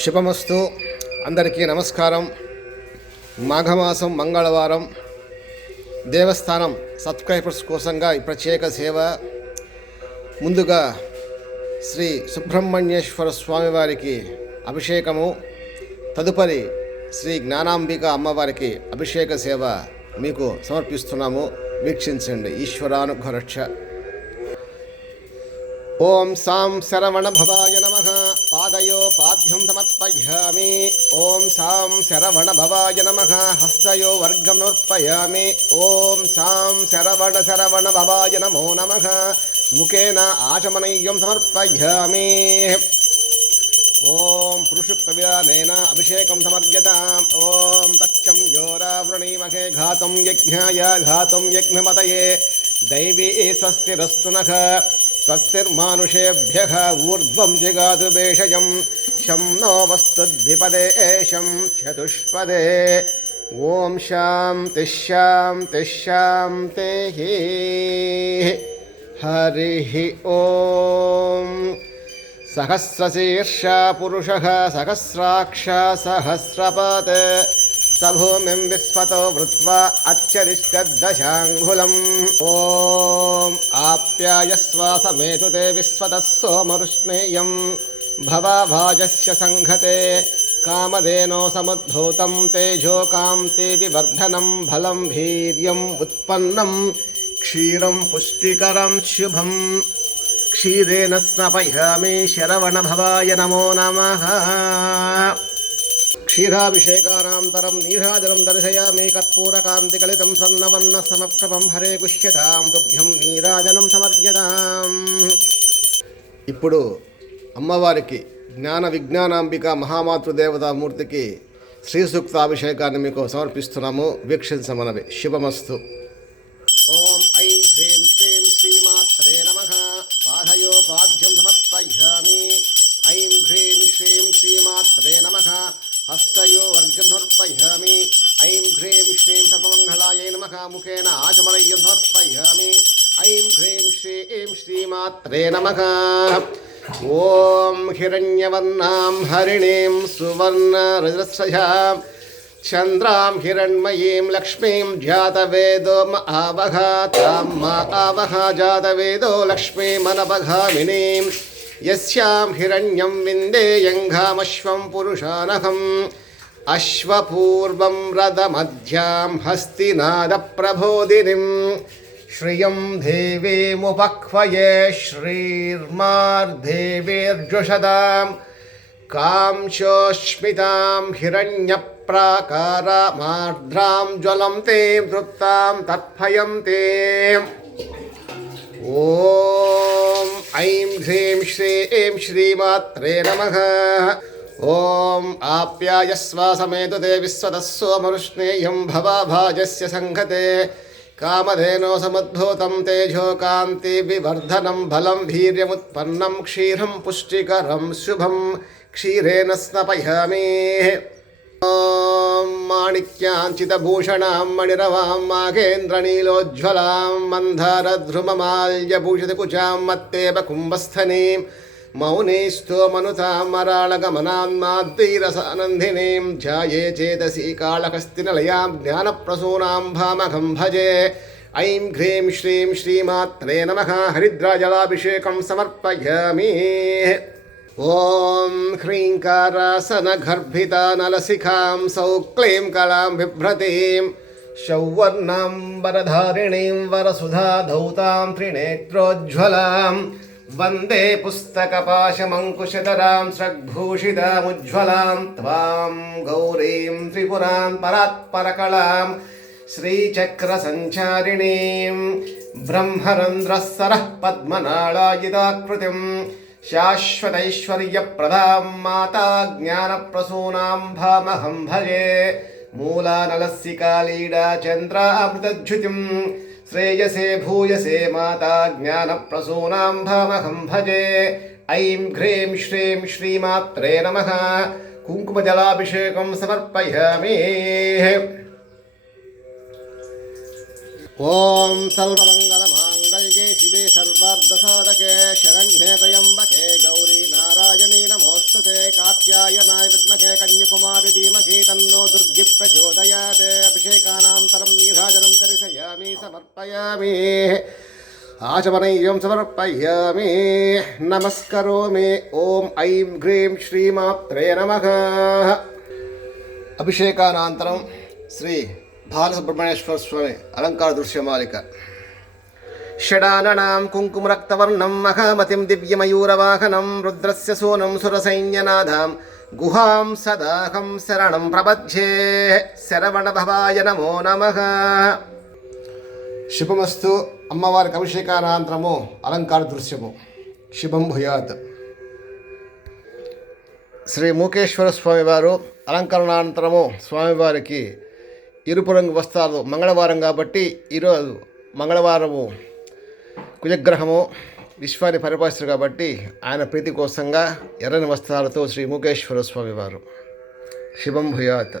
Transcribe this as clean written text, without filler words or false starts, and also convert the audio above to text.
శుభమస్తు. అందరికీ నమస్కారం. మాఘమాసం మంగళవారం దేవస్థానం సబ్స్క్రైబర్స్ కోసంగా ఈ ప్రత్యేక సేవ. ముందుగా శ్రీ సుబ్రహ్మణ్యేశ్వర స్వామివారికి అభిషేకము, తదుపరి శ్రీ జ్ఞానాంబిక అమ్మవారికి అభిషేక సేవ మీకు సమర్పిస్తున్నాము. వీక్షించండి. ఈశ్వరానుగ్రహ. ఓం సాం శరవణ భవాయ నమః. పాదయో పాద్యం సమర్పయామి. ఓం సాం శరవణ భవాయ నమః. హస్తయో వర్గం సమర్పయామి. ఓం సాం శరవణ భవాయ నమో నమః. ముఖేన ఆచమనీయం సమర్పయామి. ఓం పురుషప్రవ్యానేన అభిషేకం సమర్యతాం. ఓం తచ్చం యోరావృణీమహే ఘాతం యజ్ఞాయ ఘాతం యజ్ఞమతయే దైవీ స్వస్తిరస్తు నః. స్వస్తిర్మానుషేభ్యః ఊర్ధ్వం జిగాతు భేషజం. శం నో వస్తుద్విపదే శం చతుష్పదే. ఓం శాంతి శాంతి శాంతిః. హరిః ఓం. సహస్రశీర్షా పురుషః సహస్రాక్ష సహస్రపాత్. స భూమిం విశ్వతో వృత్వా అత్యదిష్టదశాంగుళం. ఓం ఆప్యాయస్వ సమేతు తే విశ్వతః సోమరుష్ణేయం. భవాభాజస్య సంఘతే కామధేనో సముద్భూతం. తేజో కాంతి వివర్ధనం బలం వీర్యం ఉత్పన్నం. క్షీరం పుష్టికరం శుభం. క్షీరేణ స్నాపయామి. శరవణ భవాయ నమో నమః. క్షీరాభిషేకానంతరం నీరాజనం దర్శయామి. కర్పూరకాంతికలితం సన్నవన్న సమప్రభం హరే గుష్యతాం. తుభ్యం నీరాజనం సమర్యతాం. ఇప్పుడు అమ్మవారికి జ్ఞాన విజ్ఞానాంబిక మహామాతృదేవతామూర్తికి శ్రీ సూక్తాభిషేకాన్ని మీకు సమర్పిస్తున్నాము. వీక్షించమనవి. శుభమస్తు. ఓం ఐం హ్రీం శ్రీం శ్రీమాత్రే నమః. పాదయో పాద్యం సమర్పయామి. ఐం హ్రీం శ్రీం శ్రీమాత్రే నమః. హస్తయో వర్గం సమర్పయామి. ఐం హ్రీం శ్రీం సర్వమంగళాయై నమః. ముఖేన ఆచమనీయం సమర్పయామి. ఐం హ్రీం శ్రీం శ్రీమాత్రే నమః. ఓం హిరణ్యవర్ణాం హరిణీం సువర్ణరజస్రజాం చంద్రాం హిరణ్మయీం లక్ష్మీం జాతవేదో ఆవహ. తాం ఆవహ జాతవేదో లక్ష్మీమనపఘామినీం. యస్యాం హిరణ్యం విందేయంఘామశ్వం పురుషానహం. అశ్వపూర్వం రథమధ్యాం హస్తినాద ప్రబోధినిం. శ్రియం దేవీముపక్వయే శ్రీర్మార్దేవీర్జుషదాం. కాంశోష్మితాం హిరణ్యప్రాకారమార్ద్రాం జ్వలం తే తృప్తాం తత్ఫయం తే. ఓం ఐం హ్రీం శ్రీం శ్రీమాత్రే నమః. ఓం ఆప్యాయస్వ సమేతు తే విశ్వతః సోమరుష్ణేయం. భవాభాజస్య సంఘతే కామధేనో సముద్భూతం. తేజో కాంతి వివర్ధనం బలం వీర్యముత్పన్నం. క్షీరం పుష్టికరం శుభం. క్షీరేణ స్నాపయామి. ఓం మాణిక్యాంచితభూషణాం మణిరవాం మాఘేంద్రనీలోజ్వలాం. మందారద్రుమమాల్యభూషితకుచాం మత్తేవ కుంభస్థనీం. మౌనీస్థోమనుతాం మరాళగమనాన్మాద్వీరసానందినీం. ధ్యాయే చేతసీ కాళహస్తినిలయాం. జ్ఞానప్రసూనాం భామహం భజే. ఐం హ్రీం శ్రీం శ్రీమాత్రే నమః. హరిద్రాజలాభిషేకం సమర్పయామి. ఓం హ్రీంకారాసనగర్భితానలశిఖాం సౌక్లీం కళాం బిభ్రతీం. శౌవర్ణాం వరధారిణీం వరసుధాధౌతాం త్రినేత్రోజ్వలాం. వందే పుస్తకపాశమంకుశధరాం స్రగ్భూషితాముజ్వలాం. త్వాం గౌరీం త్రిపురాం పరాత్పరకళాం. శ్రీచక్రసంచారిణీం బ్రహ్మరంధ్రస్సరః పద్మనాళాయితాకృతిం. శాశ్వతైశ్వర్యప్రదాం మాతా జ్ఞానప్రసూనాం భామహం భజే. మూలానలస్సికాలీడా చంద్రామృతజ్యుతిం. శ్రేయసే భూయసే మాతా జ్ఞానప్రసూనాం భామహం భజే. ఐం హ్రీం శ్రీం శ్రీమాత్రే నమః. కుంకుమజలాభిషేకం సమర్పయామి. ఓం సర్వమంగళమాంగళ్యే शिवे सर्वार्धसाधके शरण्ये त्र्यम्बके गौरी नारायणी नमोऽस्तुते कात्यायनाय विद्महे कन्याकुमारी धीमहि तन्नो दुर्गी प्रचोदयात् अभिषेकानान्तरं नीराजनं दर्शयामि समर्पयामि आचमनीयं समर्पयामि नमस्करोमि ओम ऐं ग्रीं श्रीमात्रे नमः अभिषेकानन्तरं श्री बालसुब्रह्मण्येश्वर स्वामी अलंकार दृश्यमालिका षडाननां कुङ्कुमरक्तवर्णं महामतिं दिव्यमयूरवाहनं रुद्रस्य सूनं सुरसैन्यनाथां गुहां सदाहं शरणं प्रपद्ये शरवणभवाय नमो नमः శుభమస్తు అమ్మవారికి అభిషేకానంతరము అలంకార దృశ్యము శుభం భూయాత్. శ్రీ మూకేశ్వర స్వామివారు అలంకరణానంతరము స్వామివారికి ఎరుపు రంగు వస్త్రాలు మంగళవారం కాబట్టి ఈరోజు మంగళవారము కుజగ్రహము విశ్వాన్ని పరిపాలిస్తారు కాబట్టి ఆయన ప్రీతి కోసంగా ఎర్రని వస్త్రాలతో శ్రీ మూకేశ్వర స్వామివారు శుభం భూయాత్.